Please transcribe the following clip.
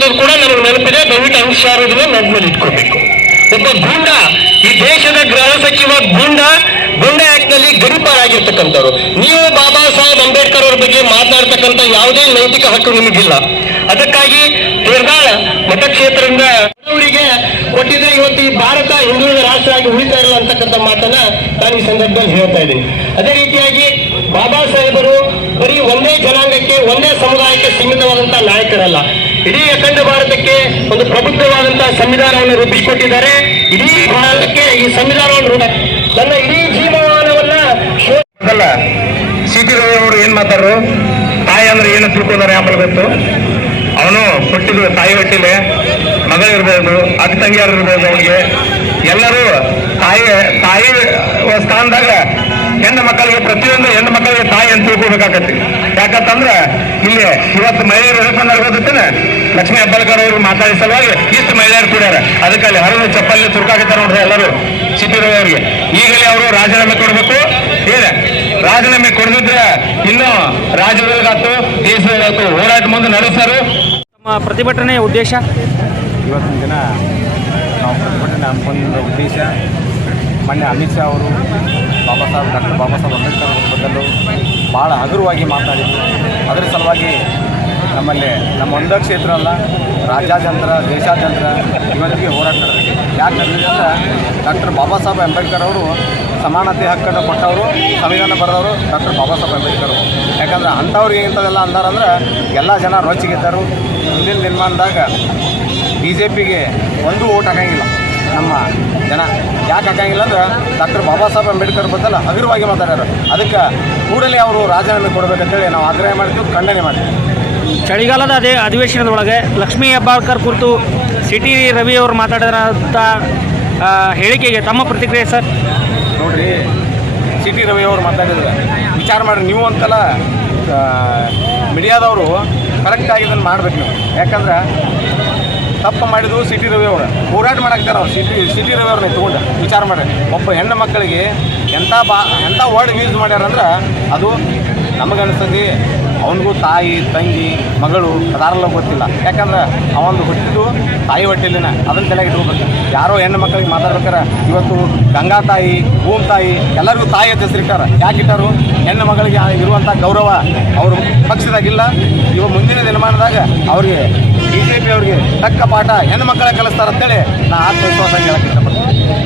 ನೆನಪಿದೆ. ದಯವಿಟ್ಟು ಅನುಸಾರದನ್ನ ನೆನಪಲ್ಲಿ ಇಟ್ಕೋಬೇಕು. ಒಬ್ಬ ಗೂಂಡ, ಈ ದೇಶದ ಗೃಹ ಸಚಿವ ಗೂಂಡ ಗೂಂಡ ಆಕ್ಟ್ನಲ್ಲಿ ಗಡಿಪಾರಾಗಿರ್ತಕ್ಕಂಥವ್ರು. ನೀವು ಬಾಬಾ ಸಾಹೇಬ್ ಅಂಬೇಡ್ಕರ್ ಅವ್ರ ಬಗ್ಗೆ ಮಾತನಾಡ್ತಕ್ಕಂಥ ಯಾವುದೇ ನೈತಿಕ ಹಕ್ಕು ನಿಮಗಿಲ್ಲ. ಅದಕ್ಕಾಗಿ ತೀರ್ದಾಳ ಮತಕ್ಷೇತ್ರದಿಂದ ಕೊಟ್ಟಿದ್ರೆ ಇವತ್ತು ಈ ಭಾರತ ಹಿಂದುಳಿದ ರಾಷ್ಟ್ರ ಆಗಿ ಉಳಿತಾ ಇಲ್ಲ ಅಂತಕ್ಕಂಥ ಮಾತನ್ನ ನಾನು ಈ ಸಂದರ್ಭದಲ್ಲಿ ಹೇಳ್ತಾ ಇದ್ದೀನಿ. ಅದೇ ರೀತಿಯಾಗಿ ಬಾಬಾ ಸಾಹೇಬರು ಬರೀ ಒಂದೇ ಜನಾಂಗಕ್ಕೆ, ಒಂದೇ ಸಮುದಾಯಕ್ಕೆ ಸೀಮಿತವಾದಂತಹ ನಾಯಕರಲ್ಲ. ಇಡೀ ಅಖಂಡ ಭಾರತಕ್ಕೆ ಒಂದು ಪ್ರಬುದ್ಧವಾದಂತಹ ಸಂವಿಧಾನವನ್ನು ರೂಪಿಸಿಕೊಟ್ಟಿದ್ದಾರೆ ಇಡೀ ಭಾರತಕ್ಕೆ ಈ ಸಂವಿಧಾನವನ್ನು ತನ್ನ ಇಡೀ ಜೀವಮಾನವನ್ನ ಸಿಟಿ ರವಿ ಅವರು ಏನ್ ಮಾತಾಡ್ರು? ತಾಯಿ ಅಂದ್ರೆ ಏನು ತಿಳ್ಕೊಂಡಾರೆ ಆಮೇಲೆ ಗೊತ್ತು ಅವನು ಕೊಟ್ಟಿದ್ರು ತಾಯಿ ಹೊಟ್ಟಿಲೆ. ಮಗಳಿರ್ಬೋದು ಅಕ್ಕ ತಂಗಿಯರು ಇರ್ಬೋದು ಅವನಿಗೆ. ಎಲ್ಲರೂ ತಾಯಿ ತಾಯಿ ಸ್ಥಾನದಾಗ ಹೆಣ್ಣು ಮಕ್ಕಳಿಗೆ ಪ್ರತಿಯೊಂದು ಹೆಣ್ಣು ಮಕ್ಕಳಿಗೆ ತಾಯಿ ಅಂತ ತಿಳ್ಕೊಬೇಕಾಗತ್ತೆ. ಯಾಕಂತಂದ್ರೆ ಇಲ್ಲಿ ಇವತ್ತು ಮಹಿಳೆಯರು ಹೇಳ್ಕೊಂಡು ನಡೆಗೋದಿತ್ತೇನೆ ಲಕ್ಷ್ಮೀ ಹೆಬ್ಬಾಳ್ಕರ್ ಅವರು ಮಾತಾಡಿದ ಸಲುವಾಗಿ ಇಷ್ಟು ಮಹಿಳೆಯರು ಕೂಡ್ಯಾರ. ಅದಕ್ಕೆ ಅಲ್ಲಿ ಹರಿದು ಚಪ್ಪಲ್ಲಿ ತುರ್ಕಾಗಿದ್ದಾರೆ ನೋಡ್ರಿ ಎಲ್ಲರೂ ಸಿಟಿ ರವಿ ಈಗಲೇ ಅವರು ರಾಜೀನಾಮೆ ಕೊಡಬೇಕು. ಏನೇ? ರಾಜೀನಾಮೆ ಕೊಡದಿದ್ರೆ ಇನ್ನು ದೇಶದಲ್ಲಿ ಆಯ್ತು ಹೋರಾಟ ಮುಂದೆ ನಡೆಸರು ತಮ್ಮ ಪ್ರತಿಭಟನೆ ಉದ್ದೇಶ? ಇವತ್ತಿನ ದಿನ ನಾವು ಪ್ರತಿಭಟನೆ ಹಮ್ಮಿಕೊಂಡಿರೋ ಉದ್ದೇಶ ಮೊನ್ನೆ ಅಮಿತ್ ಶಾ ಅವರು, ಬಾಬಾ ಸಾಹೇಬ್, ಡಾಕ್ಟರ್ ಬಾಬಾ ಸಾಹೇಬ್ ಅಂಬೇಡ್ಕರ್ ಅವರ ಬದಲು ಭಾಳ ಹಗುರವಾಗಿ ಮಾತನಾಡಿದರು ಅದರ ಸಲುವಾಗಿ ನಮ್ಮಲ್ಲಿ ನಮ್ಮ ಒಂದ ಕ್ಷೇತ್ರ ಅಲ್ಲ ರಾಜ್ಯಾದ್ಯಂತರ ದೇಶಾದ್ಯಂತರ ಇವತ್ತಿಗೆ ಹೋರಾಟ ನಡೆದಿದೆ. ಯಾಕೆ ನಡೆದಿದೆ ಅಂದ್ರೆ ಡಾಕ್ಟರ್ ಬಾಬಾ ಸಾಹೇಬ್ ಅಂಬೇಡ್ಕರ್ ಅವರು ಸಮಾನತೆ ಹಕ್ಕನ್ನು ಕೊಟ್ಟವರು, ಸಂವಿಧಾನ ಬರೆದವರು ಡಾಕ್ಟರ್ ಬಾಬಾ ಸಾಹೇಬ್ ಅಂಬೇಡ್ಕರ್ ಯಾಕಂದ್ರೆ ಅಂಥವ್ರಿಗೆ ಇಂಥದ್ದೆಲ್ಲ ಅಂದಾರಂದ್ರೆ ಎಲ್ಲ ಜನ ರೊಚ್ಚಿಗಿದ್ದರು ಮುಂದಿನ ನಿರ್ಮಾಣದಾಗ ಬಿ ಜೆ ಪಿಗೆ ಒಂದು ಓಟ್ ಹಾಕಂಗಿಲ್ಲ. ನಮ್ಮ ಜನ. ಯಾಕೆ ಹಾಕಂಗಿಲ್ಲ ಅಂದ್ರೆ ಡಾಕ್ಟರ್ ಬಾಬಾ ಸಾಹೇಬ್ ಅಂಬೇಡ್ಕರ್ ಬದಲ ಹಗುರವಾಗಿ ಮಾತಾಡ್ಯಾರ. ಅದಕ್ಕೆ ಕೂಡಲೇ ಅವರು ರಾಜೀನಾಮೆ ಕೊಡಬೇಕಂತೇಳಿ ನಾವು ಆಗ್ರಹ ಮಾಡ್ತೀವಿ ಖಂಡನೆ ಮಾಡ್ತೀವಿ. ಚಳಿಗಾಲದ ಅದೇ ಅಧಿವೇಶನದೊಳಗೆ ಲಕ್ಷ್ಮೀ ಹೆಬ್ಬಾಳ್ಕರ್ ಕುರಿತು ಸಿಟಿ ರವಿ ಅವರು ಮಾತಾಡಿದಂಥ ಹೇಳಿಕೆಗೆ ತಮ್ಮ ಪ್ರತಿಕ್ರಿಯೆ ಸರ್? ನೋಡ್ರಿ ಸಿ ಟಿ ರವಿ ಅವರು ಮಾತಾಡಿದ್ರೆ ವಿಚಾರ ಮಾಡಿರಿ ನೀವು ಅಂತಲ್ಲ ಮೀಡಿಯಾದವರು ಕರೆಕ್ಟಾಗಿ ಇದನ್ನು ಮಾಡ್ಬೇಕು ನೀವು. ಯಾಕಂದ್ರೆ ತಪ್ಪು ಮಾಡಿದ್ರು ಸಿಟಿ ರವಿ ಅವರು. ಹೋರಾಟ ಮಾಡಾಕ್ತಾರ ಅವ್ರು. ಸಿಟಿ ಸಿಟಿ ರವಿ ಅವ್ರನ್ನ ತೊಗೊಂಡು ವಿಚಾರ ಮಾಡಿ ಒಬ್ಬ ಹೆಣ್ಣು ಮಕ್ಕಳಿಗೆ ಎಂಥ ಬಾ ಎಂಥ ವರ್ಡ್ ಯೂಸ್ ಮಾಡ್ಯಾರಂದ್ರೆ ಅದು ನಮಗನ್ಸ್ತದೆ ಅವನಿಗೂ ತಾಯಿ, ತಂಗಿ, ಮಗಳು ಅದಾರಲ್ಲ ಗೊತ್ತಿಲ್ಲ. ಯಾಕಂದ್ರೆ ಅವನು ಹುಟ್ಟಿದ್ದು ತಾಯಿ ಹೊಟ್ಟೆಲಿನ, ಅದನ್ನ ತಲೆಗೆ ಇಟ್ಕೋಬೇಕು. ಯಾರೋ ಹೆಣ್ಣು ಮಕ್ಕಳಿಗೆ ಮಾತಾಡ್ಬೇಕಾರೆ ಇವತ್ತು ಗಂಗಾ ತಾಯಿ, ಭೂಮ್ ತಾಯಿ, ಎಲ್ಲರಿಗೂ ತಾಯಿ ಅಂತ ಹೆಸರಿಟ್ಟಾರ ಯಾಕೆ ಇಟ್ಟಾರು? ಹೆಣ್ಣು ಮಗಳಿಗೆ ಇರುವಂಥ ಗೌರವ ಅವರು ಪಕ್ಷದಾಗಿಲ್ಲ ಇವ ಮುಂದಿನ ದಿನಮಾನದಾಗ ಅವ್ರಿಗೆ ಬಿ ಜೆ ಅವ್ರಿಗೆ ತಕ್ಕ ಪಾಠ ಹೆಣ್ಣು ಮಕ್ಕಳ ಕಲಿಸ್ತಾರಂತೇಳಿ ನಾ ಆತ್ಮವಿಶ್ವಾಸ ಹೇಳಕ್ಕೆ ಇಷ್ಟಪಡ್ತೀನಿ.